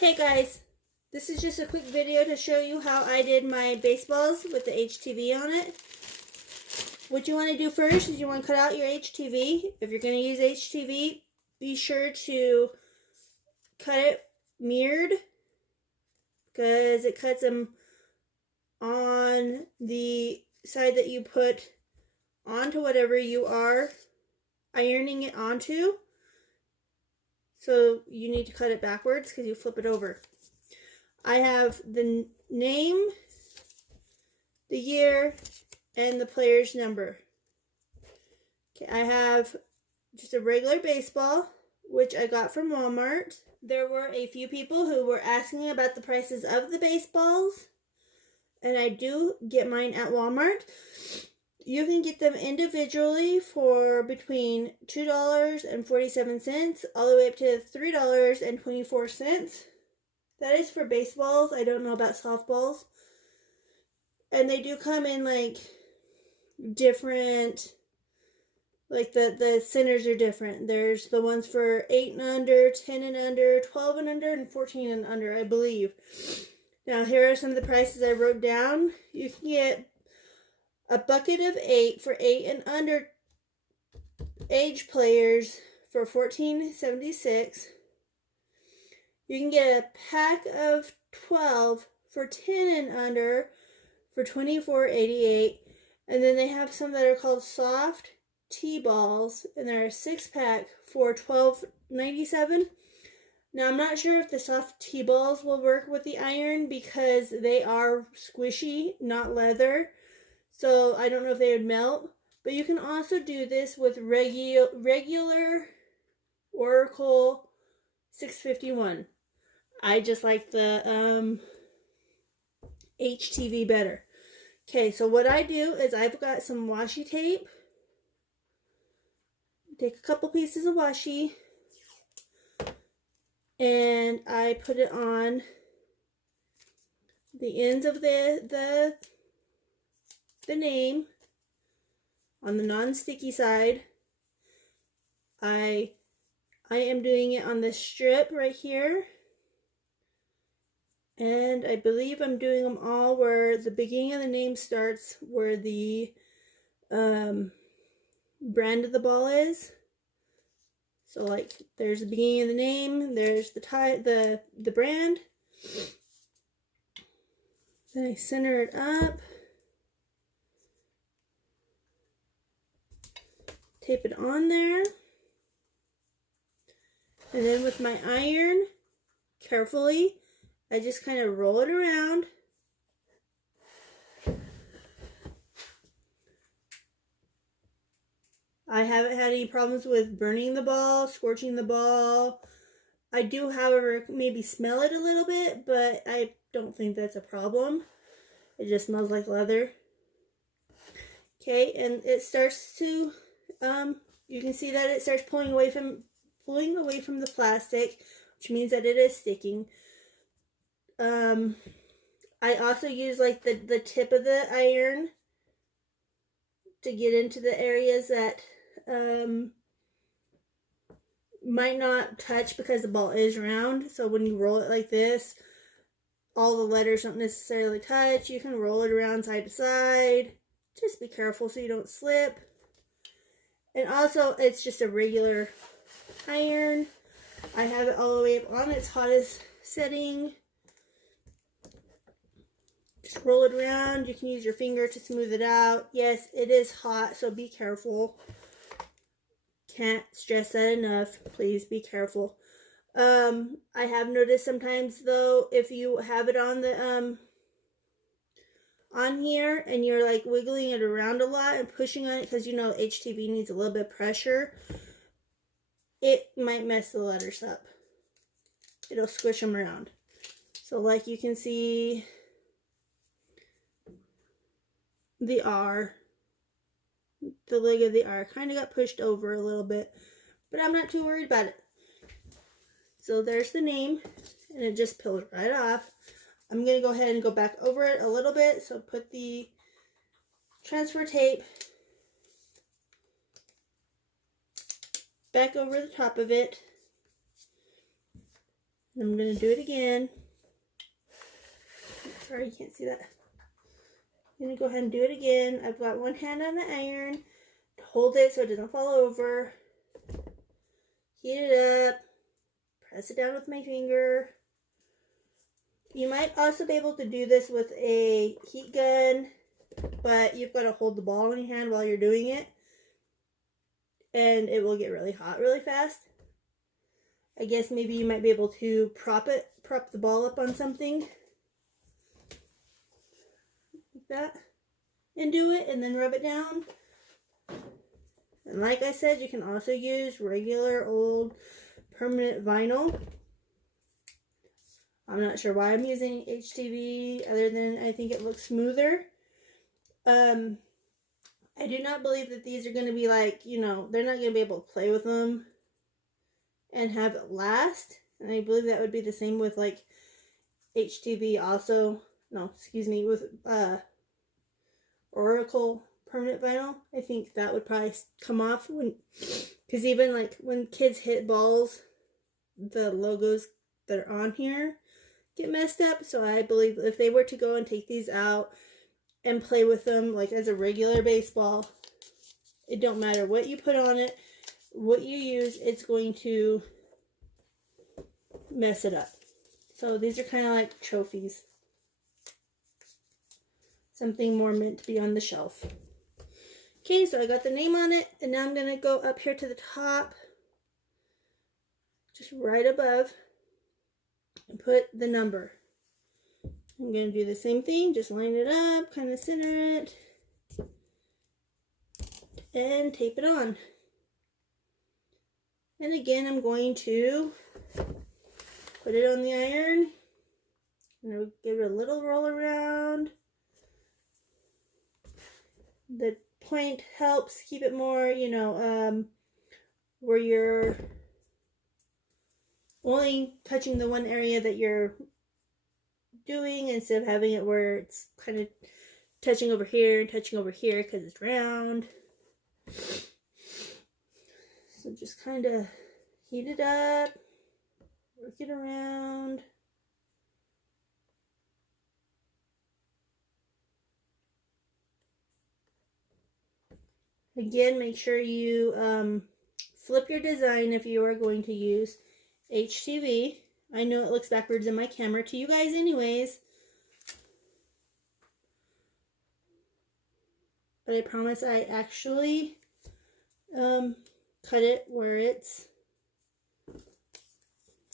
Hey guys, this is just a quick video to show you how I did my baseballs with the HTV on it. What you want to do first is you want to cut out your HTV. If you're going to use HTV, be sure to cut it mirrored because it cuts them on the side that you put onto whatever you are ironing it onto. So you need to cut it backwards because you flip it over. I have the name, the year, and the player's number. Okay, I have just a regular baseball, which I got from Walmart. There were a few people who were asking about the prices of the baseballs, and I do get mine at Walmart. You can get them individually for between $2.47 all the way up to $3.24. That is for baseballs. I don't know about softballs. And they do come in like different, like the centers are different. There's the ones for 8 and under, 10 and under, 12 and under, and 14 and under, I believe. Now here are some of the prices I wrote down. You can get a bucket of 8 for 8 and under age players for $14.76. You can get a pack of 12 for 10 and under for $24.88. And then they have some that are called soft T-balls, and they're a 6-pack for $12.97. Now I'm not sure if the soft T-balls will work with the iron because they are squishy, not leather. So I don't know if they would melt. But you can also do this with regular Oracle 651. I just like the HTV better. Okay, so what I do is I've got some washi tape. Take a couple pieces of washi and I put it on the ends of the name on the non-sticky side. I am doing it on this strip right here, and I believe I'm doing them all where the beginning of the name starts, where the brand of the ball is. So like there's the beginning of the name, there's the brand. Then I center it up. Tape it on there, and then with my iron, carefully, I just kind of roll it around. I haven't had any problems with burning the ball, scorching the ball. I do, however, maybe smell it a little bit, but I don't think that's a problem. It just smells like leather. Okay, and it starts to you can see that it starts pulling away from the plastic, which means that it is sticking. I also use like the tip of the iron to get into the areas that might not touch because the ball is round. So when you roll it like this, all the letters don't necessarily touch. You can roll it around side to side. Just be careful so you don't slip. And also, it's just a regular iron. I have it all the way up on its hottest setting. Just roll it around. You can use your finger to smooth it out. Yes, it is hot, so be careful. Can't stress that enough. Please be careful. I have noticed sometimes, though, if you have it on the on here and you're like wiggling it around a lot and pushing on it because you know HTV needs a little bit of pressure, it might mess the letters up. It'll squish them around. So like you can see the R, the leg of the R kind of got pushed over a little bit, but I'm not too worried about it. So there's the name, and it just peels right off. I'm going to go ahead and go back over it a little bit. So put the transfer tape back over the top of it. I'm going to do it again. Sorry, you can't see that. I'm going to go ahead and do it again. I've got one hand on the iron to hold it so it doesn't fall over. Heat it up. Press it down with my finger. You might also be able to do this with a heat gun, but you've got to hold the ball in your hand while you're doing it, and it will get really hot really fast. I guess maybe you might be able to prop the ball up on something like that and do it, and then rub it down. And like I said, you can also use regular old permanent vinyl. I'm not sure why I'm using HTV other than I think it looks smoother. I do not believe that these are going to be like, you know, they're not going to be able to play with them and have it last. And I believe that would be the same with like HTV also. No, excuse me, with Oracle permanent vinyl. I think that would probably come off when, because even like when kids hit balls, the logos that are on here get messed up. So I believe if they were to go and take these out and play with them like as a regular baseball, it don't matter what you put on it, what you use, it's going to mess it up. So these are kind of like trophies. Something more meant to be on the shelf. Okay, so I got the name on it, and now I'm going to go up here to the top, just right above, and put the number. I'm going to do the same thing, just line it up, kind of center it, and tape it on. And again, I'm going to put it on the iron, and give it a little roll around. The point helps keep it more, you know, where you're only touching the one area that you're doing instead of having it where it's kind of touching over here and touching over here because it's round. So just kind of heat it up, work it around. Again, make sure you flip your design if you are going to use HTV. I know it looks backwards in my camera to you guys anyways, but I promise I actually cut it where it's,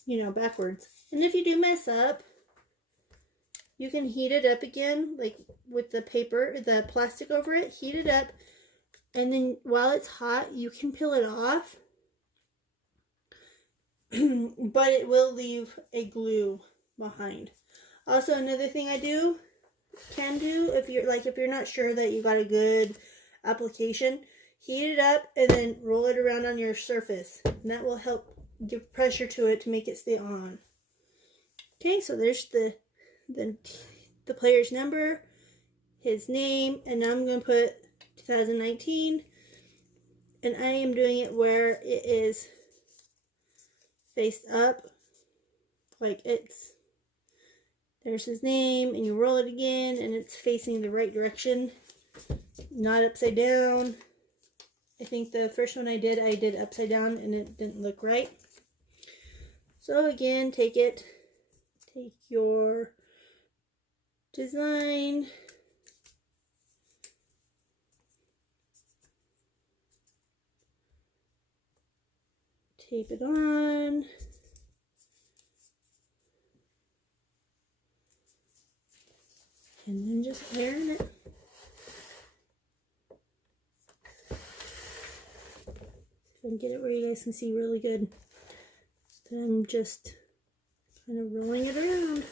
you know, backwards. And if you do mess up, you can heat it up again, like with the paper, the plastic over it, heat it up, and then while it's hot, you can peel it off. But it will leave a glue behind. Also, another thing I can do if you're not sure that you got a good application, heat it up and then roll it around on your surface, and that will help give pressure to it to make it stay on. Okay, so there's the player's number, his name, and now I'm going to put 2019, and I am doing it where it is faced up, like there's his name, and you roll it again and it's facing the right direction, not upside down. I think the first one I did upside down and it didn't look right. So again, take your design, tape it on, and then just iron it. So I can get it where you guys can see really good. Then I'm just kind of rolling it around.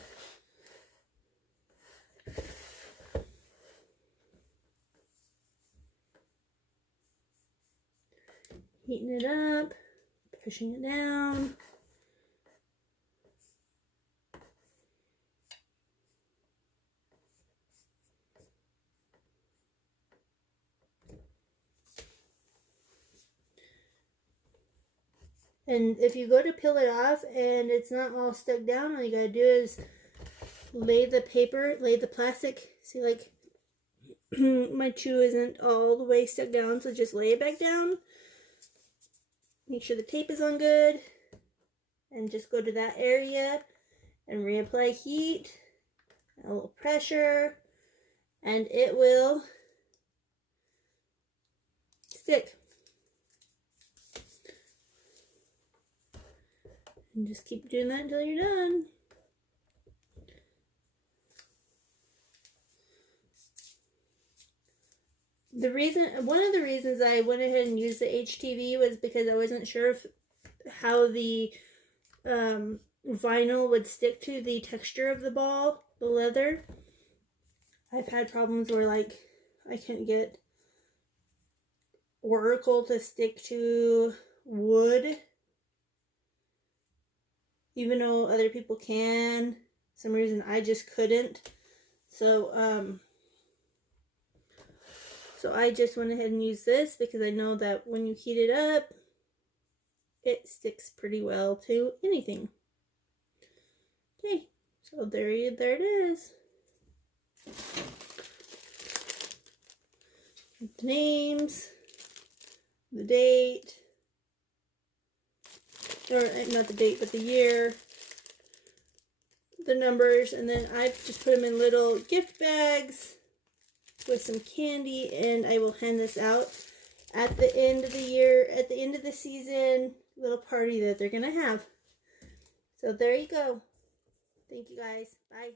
Heating it up, pushing it down. And if you go to peel it off and it's not all stuck down, all you gotta do is lay the plastic. See, like, my chew isn't all the way stuck down, so just lay it back down. Make sure the tape is on good. And just go to that area and reapply heat, a little pressure, and it will stick. And just keep doing that until you're done. One of the reasons I went ahead and used the HTV was because I wasn't sure how the vinyl would stick to the texture of the ball, the leather. I've had problems where, like, I couldn't get Oracle to stick to wood, even though other people can. For some reason I just couldn't. So I just went ahead and used this because I know that when you heat it up, it sticks pretty well to anything. Okay, so there it is. The names, the date, or not the date, but the year, the numbers, and then I just put them in little gift bags with some candy, and I will hand this out at the end of the year, at the end of the season, little party that they're gonna have. So there you go. Thank you guys. Bye.